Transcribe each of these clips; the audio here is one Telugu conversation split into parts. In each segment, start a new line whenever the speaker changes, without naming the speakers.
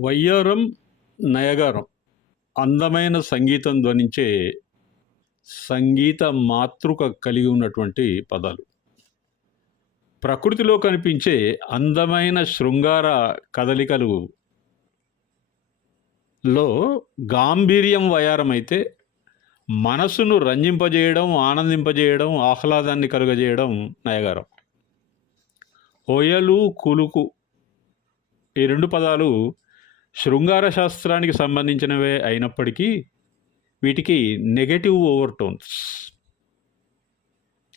వయ్యారం నయగారం. అందమైన సంగీతం ధ్వనించే సంగీత మాతృక కలిగి ఉన్నటువంటి పదాలు. ప్రకృతిలో కనిపించే అందమైన శృంగార కదలికలు లో గాంభీర్యం వయారం అయితే మనసును రంజింపజేయడం ఆనందింపజేయడం ఆహ్లాదాన్ని కలుగజేయడం నయగారం. ఓయలు కులుకు ఈ రెండు పదాలు శృంగార శాస్త్రానికి సంబంధించినవే అయినప్పటికీ వీటికి నెగటివ్ ఓవర్ టోన్స్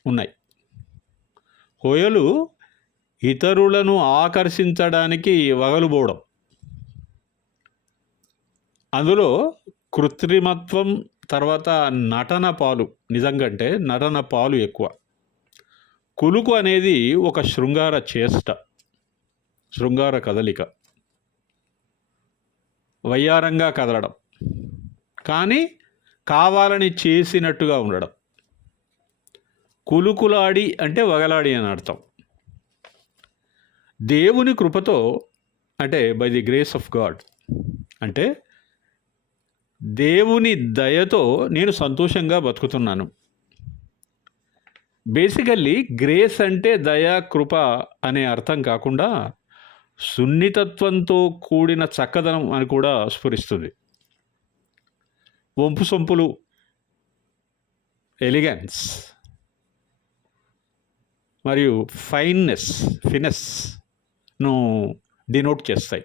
ఉన్నాయి. హోయలు ఇతరులను ఆకర్షించడానికి వగలుబోవడం. అందులో కృత్రిమత్వం తర్వాత నటన పాలు నిజంగంటే నటన పాలు ఎక్కువ. కులుకు అనేది ఒక శృంగార చేష్ట శృంగార కదలిక. వయ్యారంగా కదలడం. కానీ కావాలని చేసినట్టుగా ఉండడం. కులుకులాడి అంటే వగలాడి అని అర్థం. దేవుని కృపతో అంటే by the grace of god అంటే దేవుని దయతో నేను సంతోషంగా బతుకుతున్నాను. బేసికల్లీ గ్రేస్ అంటే దయ కృప అనే అర్థం కాకుండా సున్నితత్వంతో కూడిన చక్కదనం అని కూడా స్ఫురిస్తుంది. వంపు సొంపులు ఎలిగెన్స్ మరియు ఫైన్నెస్ ఫినెస్ను డినోట్ చేస్తాయి.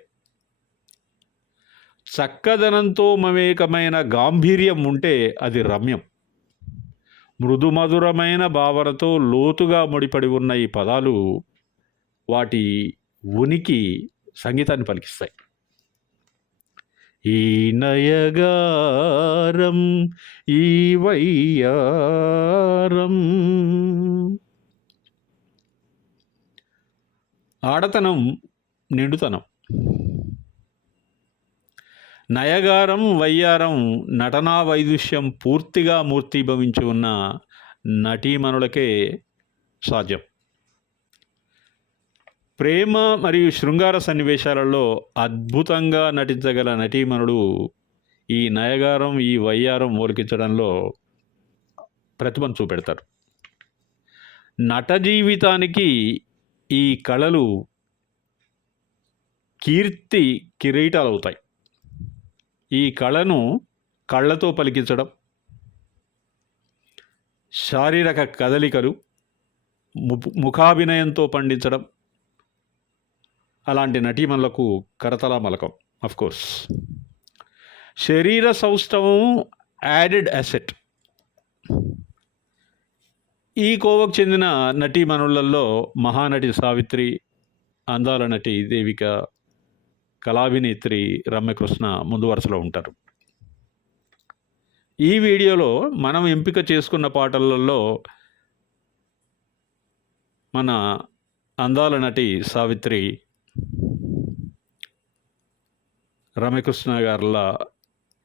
చక్కదనంతో మమేకమైన గాంభీర్యం ఉంటే అది రమ్యం. మృదుమధురమైన భావనతో లోతుగా ముడిపడి ఉన్న ఈ పదాలు వాటి ఉనికి సంగీతాన్ని పలికిస్తాయి. ఈ నయగారం ఈ వయ్యారం. ఆడతనం నిండుతనం. నయగారం వయ్యారం నటనా వైదుష్యం పూర్తిగా మూర్తిభవించి ఉన్న నటీమణులకే సాధ్యం. ప్రేమ మరియు శృంగార సన్నివేశాలలో అద్భుతంగా నటించగల నటీమణుడు ఈ నయగారం ఈ వయ్యారం ఓలికించడంలో ప్రతిభను చూపెడతారు. నట జీవితానికి ఈ కళలు కీర్తి కిరీటాలు అవుతాయి ఈ కళను కళ్ళతో పలికించడం శారీరక కదలికలు ము- ముఖాభినయంతో పండించడం అలాంటి నటీమణులకు కరతల మలకం కోర్స్ శరీర సౌష్ఠవం యాడెడ్ అసెట్ ఈ కోవకు చెందిన నటీమణులలో మహానటి సావిత్రి అందాల నటి దేవిక కళాభినేత్రి రమ్యకృష్ణ ముందు వరుసలో ఉంటారు. ఈ వీడియోలో మనం ఎంపిక చేసుకున్న పాటలలో మన అందాల నటి సావిత్రి రమ్యకృష్ణ గారుల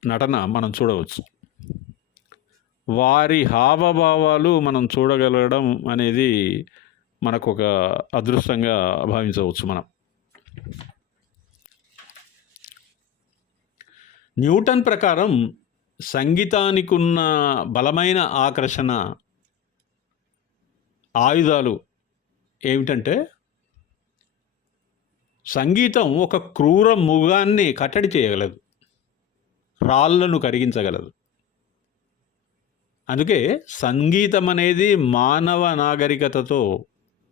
నటన మనం చూడవచ్చు. వారి హావభావాలు మనం చూడగలగడం అనేది మనకు ఒక అదృష్టంగా భావించవచ్చు మనం. న్యూటన్ ప్రకారం సంగీతానికి ఉన్న బలమైన ఆకర్షణ ఆయుధాలు ఏమిటంటే సంగీతం ఒక క్రూర మృగాన్ని కట్టడి చేయగలదు. రాళ్ళను కరిగించగలదు. అందుకే సంగీతం అనేది మానవ నాగరికతతో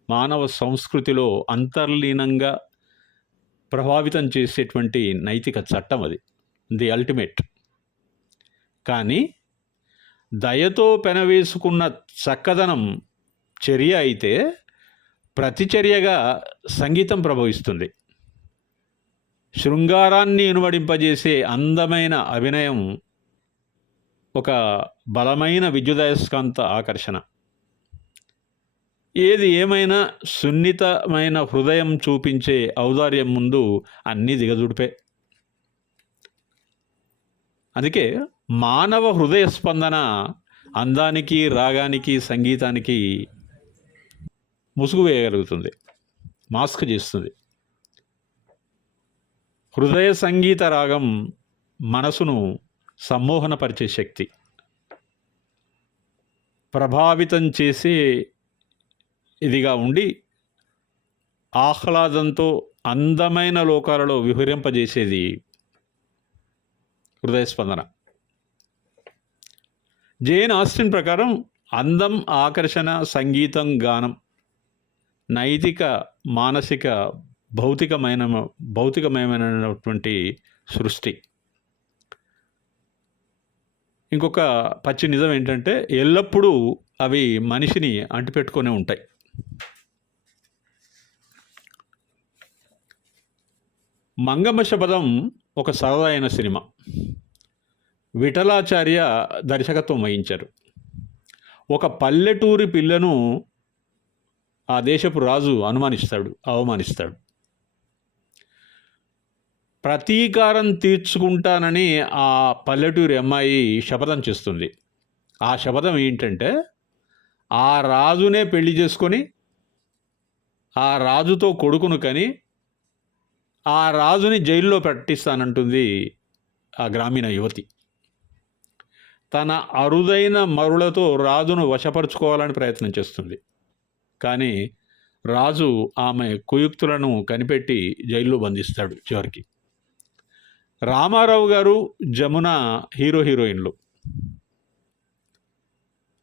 మానవ సంస్కృతిలో అంతర్లీనంగా ప్రభావితం చేసేటువంటి నైతిక చట్టం అది. The ultimate. కానీ దయతో పెనవేసుకున్న చక్కదనం చర్య అయితే ప్రతిచర్యగా సంగీతం ప్రభవిస్తుంది. శృంగారాన్ని ఇనువడింపజేసే అందమైన అభినయం ఒక బలమైన విద్యుదయస్కాంత ఆకర్షణ. ఏది ఏమైనా సున్నితమైన హృదయం చూపించే ఔదార్యం ముందు అన్నీ దిగజుడిపే. అందుకే మానవ హృదయ స్పందన అందానికి రాగానికి సంగీతానికి ముసుగు వేయగలుగుతుంది మాస్క్ చేస్తుంది. హృదయ సంగీత రాగం మనసును సమ్మోహనపరిచే శక్తి. ప్రభావితం చేసే ఇదిగా ఉండి ఆహ్లాదంతో అందమైన లోకాలలో విహరింపజేసేది హృదయ స్పందన. జేన్ ఆస్టిన్ ప్రకారం అందం ఆకర్షణ సంగీతం గానం నైతిక మానసిక భౌతికమైన భౌతికమయమైనటువంటి సృష్టి. ఇంకొక పచ్చి నిజం ఏంటంటే ఎల్లప్పుడూ అవి మనిషిని అంటిపెట్టుకునే ఉంటాయి. మంగమ్మ శపథం ఒక సరదైన సినిమా. విఠలాచార్య దర్శకత్వం వహించారు. ఒక పల్లెటూరి పిల్లను ఆ దేశపు రాజు అనుమానిస్తాడు అవమానిస్తాడు. ప్రతీకారం తీర్చుకుంటానని ఆ పల్లెటూరి అమ్మాయి శపథం చేస్తుంది. ఆ శపథం ఏంటంటే ఆ రాజునే పెళ్ళి చేసుకొని ఆ రాజుతో కొడుకును కని ఆ రాజుని జైల్లో పెట్టిస్తానంటుంది ఆ గ్రామీణ యువతి. తన అరుదైన మరులతో రాజును వశపరుచుకోవాలని ప్రయత్నం చేస్తుంది. కానీ రాజు ఆమె కుయుక్తులను కనిపెట్టి జైల్లో బంధిస్తాడు చివరికి. రామారావు గారు జమున హీరో హీరోయిన్లు.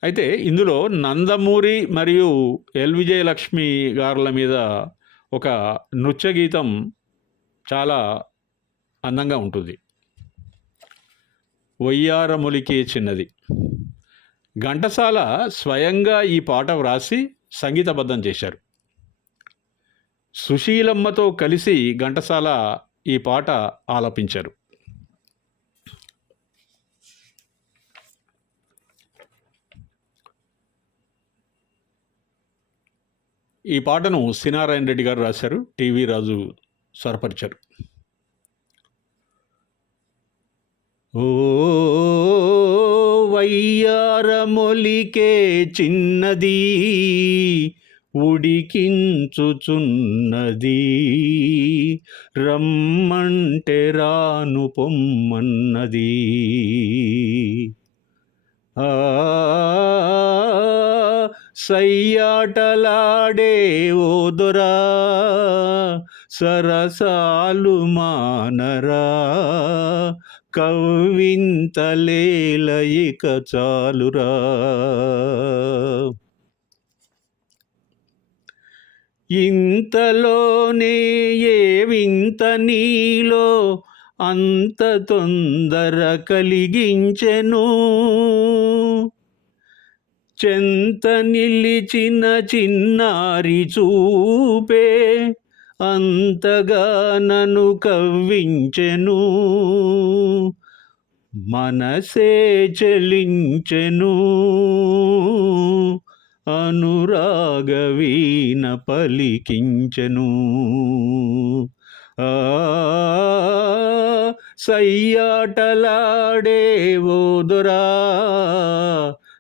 అయితే ఇందులో నందమూరి మరియు ఎల్. విజయలక్ష్మి గారుల మీద ఒక నృత్య గీతం చాలా అందంగా ఉంటుంది. వయ్యారములికే చిన్నది. ఘంటసాల స్వయంగా ఈ పాట వ్రాసి సంగీతబద్ధం చేశారు. సుశీలమ్మతో కలిసి ఘంటసాల ఈ పాట ఆలపించారు. ఈ పాటను సినారాయణ రెడ్డి గారు రాశారు టీవీ రాజు స్వరపరిచారు. ఓ వయ్యారమొలికే చిన్నది ఉడికించుచున్నది. రమ్మంటే రాను పొమ్మన్నది. ఆ సయ్యాటలాడే ఓదొరా సరసాలు మానరా. కవ్వింతలేలయిక చాలురా. ఇంతలోనే ఏ వింత నీలో అంత తొందర కలిగించెను. చెంత నిలిచిన చిన్నారి చూపే అంతగా నన్ను కవ్వించెను. మనసే చెలించెను. అనురాగవీన పలికించెను. ఆ సయ్యాటలాడే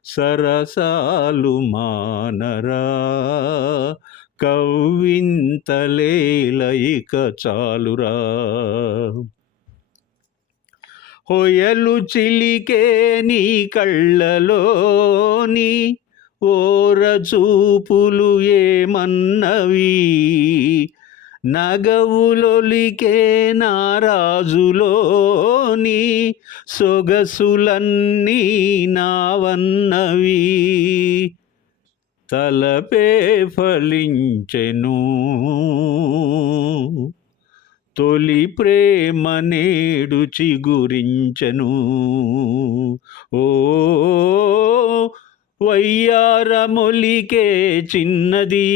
సరసాలు మానరా. కవ్వింతలేలయిక చాలురా. హొయలు చిలికే నీ కళ్ళలోని ఓరచూపులు ఏమన్నవి? నగవులొలికే నారాజులోని సొగసులన్నీ నావన్నవి. తలపే ఫలించెను. తొలి ప్రేమ నేడు చిగురించెను. ఓ వయ్యారమొలికే చిన్నది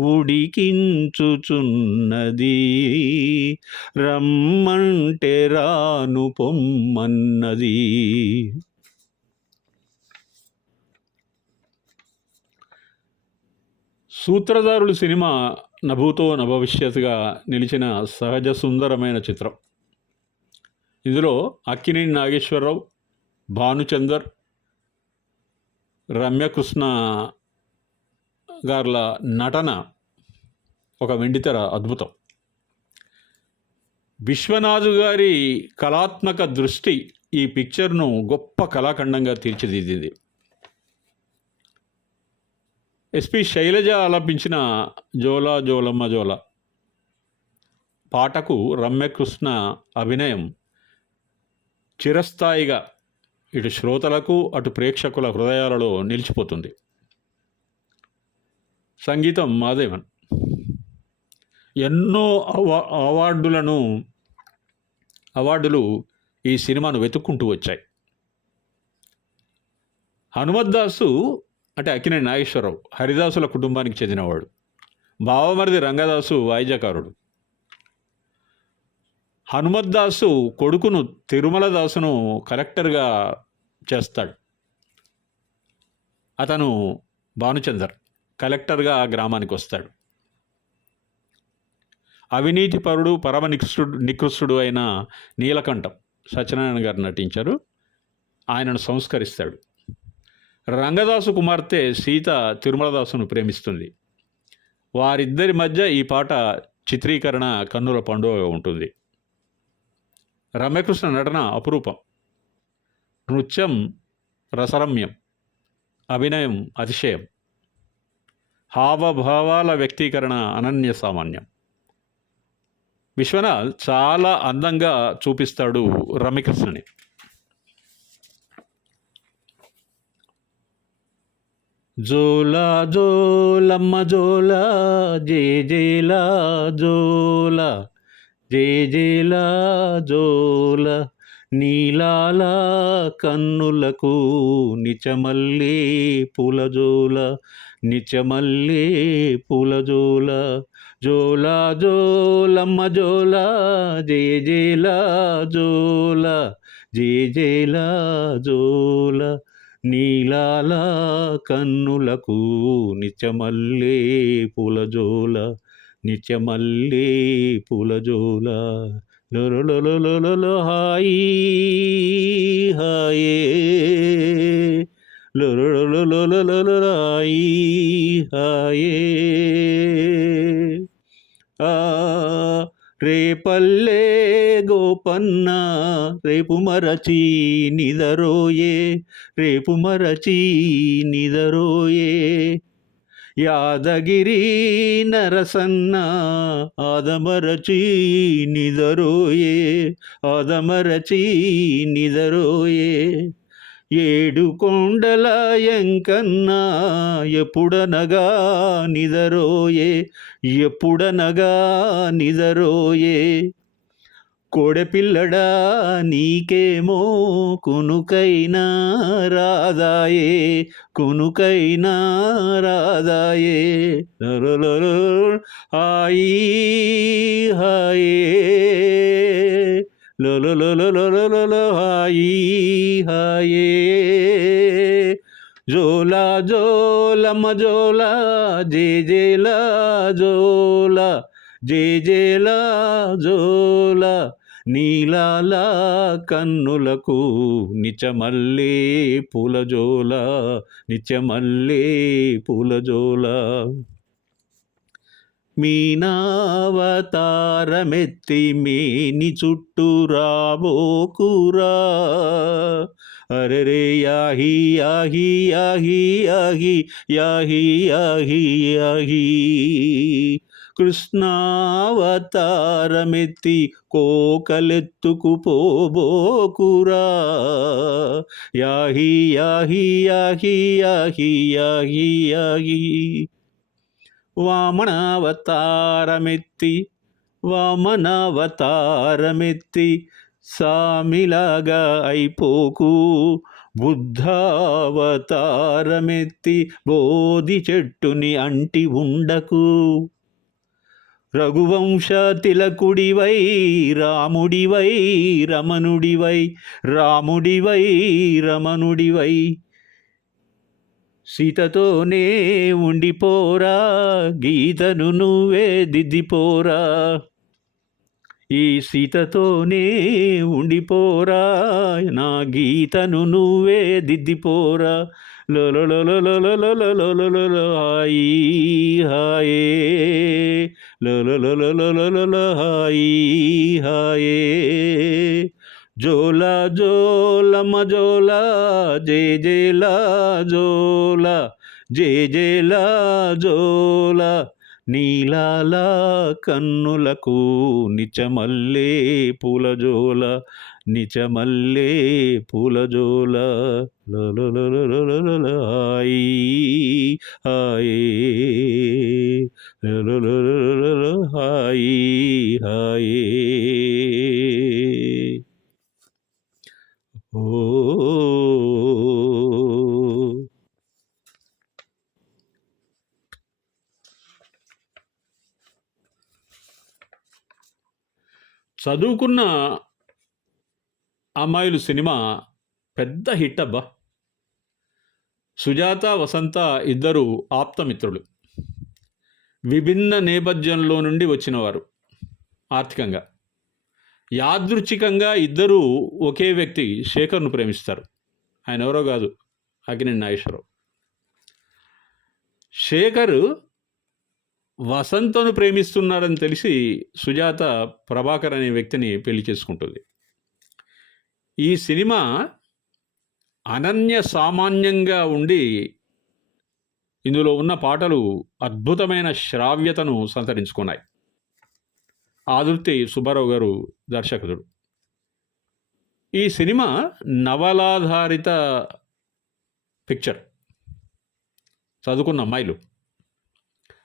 ఉడికించుచున్నది. రమ్మంటే రాను పొమ్మన్నది. సూత్రధారులు సినిమా నభూతో నభవిష్యత్తుగా నిలిచిన సహజ సుందరమైన చిత్రం. ఇందులో అక్కినేని నాగేశ్వరరావు భానుచందర్ రమ్యకృష్ణ గార్ల నటన ఒక వెండితెర అద్భుతం. విశ్వనాథ్ గారి కళాత్మక దృష్టి ఈ పిక్చర్ను గొప్ప కళాఖండంగా తీర్చిదిద్దింది. ఎస్పి శైలజ ఆలపించిన జోలా జోలమ్మ జోల. పాటకు రమ్యకృష్ణ అభినయం చిరస్థాయిగా ఇటు శ్రోతలకు అటు ప్రేక్షకుల హృదయాలలో నిలిచిపోతుంది. సంగీతం మాదేవన్ ఎన్నో అవా అవార్డులను అవార్డులు ఈ సినిమాను వెతుక్కుంటూ వచ్చాయి. హనుమద్దాసు అంటే అక్కినేని నాగేశ్వరరావు హరిదాసుల కుటుంబానికి చెందినవాడు. బావమరిది రంగదాసు వాయిద్యకారుడు. హనుమద్దాసు కొడుకును తిరుమలదాసును కలెక్టర్గా చేస్తాడు. అతను భానుచందర్ కలెక్టర్గా ఆ గ్రామానికి వస్తాడు. అవినీతి పరుడు పరమ నికృష్టుడు నికృష్టుడు అయిన నీలకంఠం సత్యనారాయణ గారు నటించారు. ఆయనను సంస్కరిస్తాడు. రంగదాసు కుమార్తె సీత తిరుమలదాసును ప్రేమిస్తుంది. వారిద్దరి మధ్య ఈ పాట చిత్రీకరణ కన్నుల పండుగగా ఉంటుంది. రమ్యకృష్ణ నటన అపురూపం. నృత్యం రసరమ్యం అభినయం అతిశయం. హావభావాల వ్యక్తీకరణ అనన్య సామాన్యం. విశ్వనాథ్ చాలా అందంగా చూపిస్తాడు రమ్యకృష్ణని జోలా జోలమ్మ జోలా జే జేలా జోలా. జే జేలా జోల నీలాల కన్నులకు నిచమల్లే పులజోల నిచమల్లే పులజోల జోలా జోలమ్మ జోల జే జేలా జోల జే జేలా జోల నీలాల కన్నులకు నిచమల్లే పులజోల నిత్యమల్లే పూలజోల లొరలొలొలొలొ హాయి హాయే. లొరలొలొలొలొ యాదగిరి నరసన్న ఆదమరచి నిదరోయే ఆదమరచి నిదరోయే. ఏడు కొండల ఎంకన్నా ఎప్పుడనగా నిదరోయే ఎప్పుడనగా నిదరోయే. కోడెపిల్లడా నీకేమో కొనుకైనా రాదాయే కొనుకైనా రాదాయే. లొలొలొలొ హాయి హాయే. లొలొలొలొలొలొ హాయి హాయే. జోలా జోలమ జోలా జే జేలా జోలా జే జేలా జోలా. నీలాల కన్నులకు నిచమల్లే పూలజోల నిత్యమల్లే పూలజోల. మీనావతారమెత్తి మేని చుట్టూ రాబోకురా అరెరే యాహి యాహి యాహి యాహి యాహి యాహి యాహి. కృష్ణావతారమెత్తి కోకలెత్తుకు పోబోకురా. యాహి యాహి యాహి యాహి యాహి యాహి. వామనావతారమెత్తి వామనావతారమెత్తి సామిలాగా అయిపోకు. బుద్ధావతారమెత్తి బోధి చెట్టుని అంటి ఉండకు. రఘువంశ తిలకుడివై రాముడివై రమణుడివై రాముడివై రమణుడివై సీతతోనే ఉండిపోరా గీతను నువ్వే దిద్దిపోరా ఈ సీతతోనే ఉండిపోరా నా గీతను నువ్వే దిద్దిపోరా హాయి హాయే హాయి హాయే. జోలా జోలమ్మ జోలా జే జేలా జోలా జే జేలా. జోలా నీలాల కన్నులకు నిచమల్లే పూలజోల నిచమల్లే పూలజోల హాయి హాయి హాయి హాయి ఓ చదువుకున్న అమ్మాయిలు సినిమా పెద్ద హిట్ అబ్బా. సుజాత వసంత ఇద్దరు ఆప్తమిత్రులు. విభిన్న నేపథ్యంలో నుండి వచ్చినవారు ఆర్థికంగా. యాదృచ్ఛికంగా ఇద్దరూ ఒకే వ్యక్తి శేఖర్ను ప్రేమిస్తారు. ఆయన ఎవరో కాదు అగ్ని నాగేశ్వరరావు. శేఖర్ వసంతను ప్రేమిస్తున్నాడని తెలిసి సుజాత ప్రభాకర్ అనే వ్యక్తిని పెళ్ళి చేసుకుంటుంది. ఈ సినిమా అనన్య సామాన్యంగా ఉండి ఇందులో ఉన్న పాటలు అద్భుతమైన శ్రావ్యతను సంతరించుకున్నాయి. ఆదుర్తి సుబ్బారావు గారు దర్శకుడు. ఈ సినిమా నవలాధారిత పిక్చర్. చదువుకున్న అమ్మాయిలు.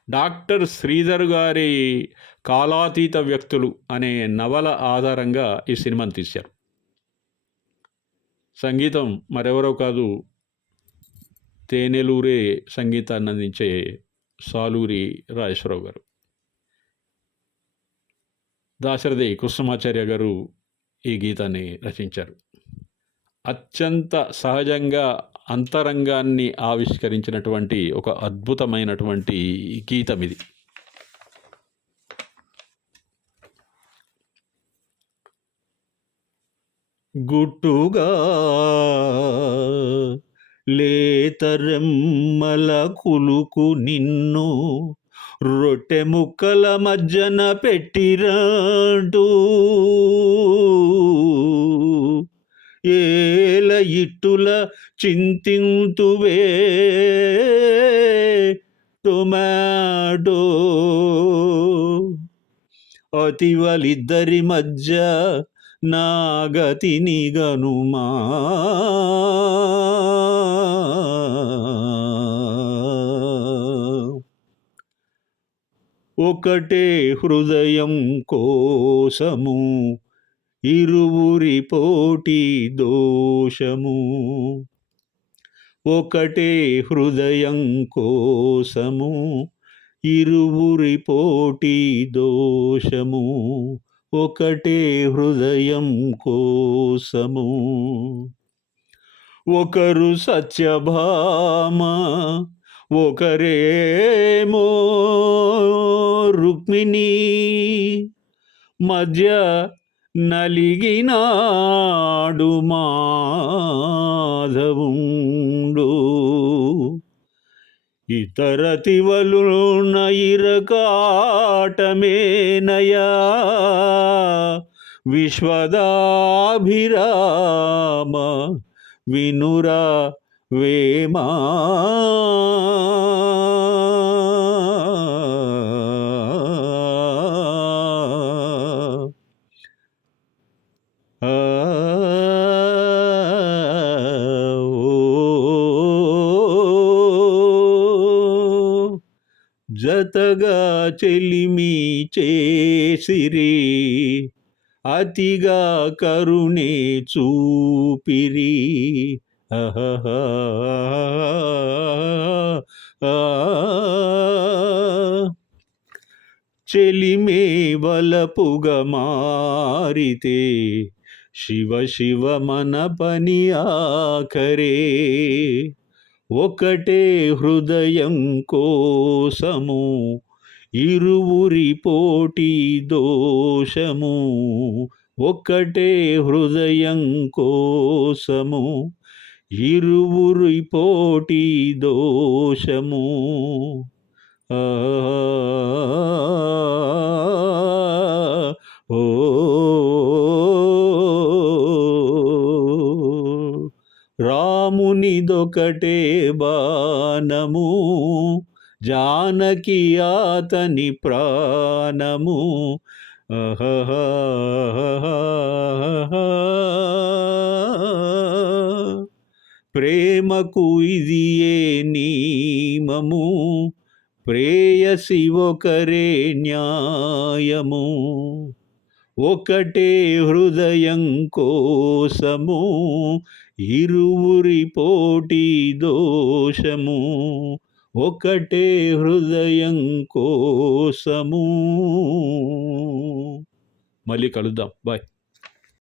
డాక్టర్ శ్రీధర్ గారి కాలాతీత వ్యక్తులు అనే నవల ఆధారంగా ఈ సినిమాను తీశారు. సంగీతం మరెవరో కాదు. తేనెలూరే సంగీతాన్ని అందించే సాలూరి రాజేశ్వరరావు గారు. దాశరథి కృష్ణమాచార్య గారు ఈ గీతాన్ని రచించారు. అత్యంత సహజంగా అంతరంగాన్ని ఆవిష్కరించినటువంటి ఒక అద్భుతమైనటువంటి గీతం ఇది. గుట్టుగా లేతరెమ్మల కులుకు నిన్ను రొట్టె ముక్కల మధ్యన పెట్టిరాడు ఏల ఇట్టుల చింతింతువే టొమాటో. అతివలిద్దరి మధ్య నాగతిని గనుమా ఒకటే హృదయం కోసము ఇరువురి పోటీ దోషము. ఒకటే హృదయం కోసము ఇరువురి పోటీ దోషము. ఒకటే హృదయం కోసము. ఒకరు సత్యభామ ఒకరేమో రుక్మిణి. మధ్య నలిగినాడు మాధవుండు. ఇతర తివలున ఇరకాటమేనయా. విశ్వదాభిరామ వినురా వేమా. జతగా చెలిమి చేసిరి అతిగా కరుణే చూపిరి. చెలిమే వలపుగా మారితే శివ శివ మన పని ఆఖరే. ఒకటే హృదయం కోసము ఇరువురి పోటీ దోషము. ఒకటే హృదయం కోసము ఇరువురి పోటీ దోషము. ఆ ఓ రామునిదొకటే బాణము జానకి అతని ప్రాణము. ప్రేమకు ఇది ఏ నియమము? ప్రేయసి ఒకరే న్యాయము. ఒకటే హృదయం కోసము ఇరువురి పోటీ దోషము. ఒకటే హృదయం కోసము. మళ్ళీ కలుద్దాం. బాయ్.